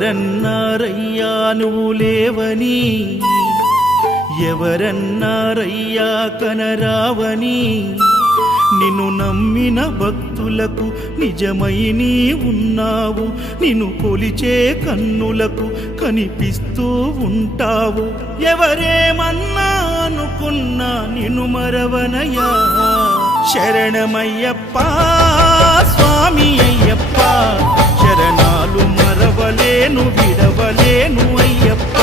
ఎవరన్నారయ్యా నువ్వు లేవని, ఎవరన్నారయ్యా కనరావని, నిన్ను నమ్మిన భక్తులకు నిజమై నీ ఉన్నావు, నిన్ను కొలిచే కన్నులకు కనిపిస్తూ ఉంటావు. ఎవరేమన్నా అనుకున్నా నిన్ను మరవనయ్యా. శరణమయ్యప్ప స్వామి అయ్యప్ప, శరణాలు మరవలేను విడవలేను అయ్యప్ప.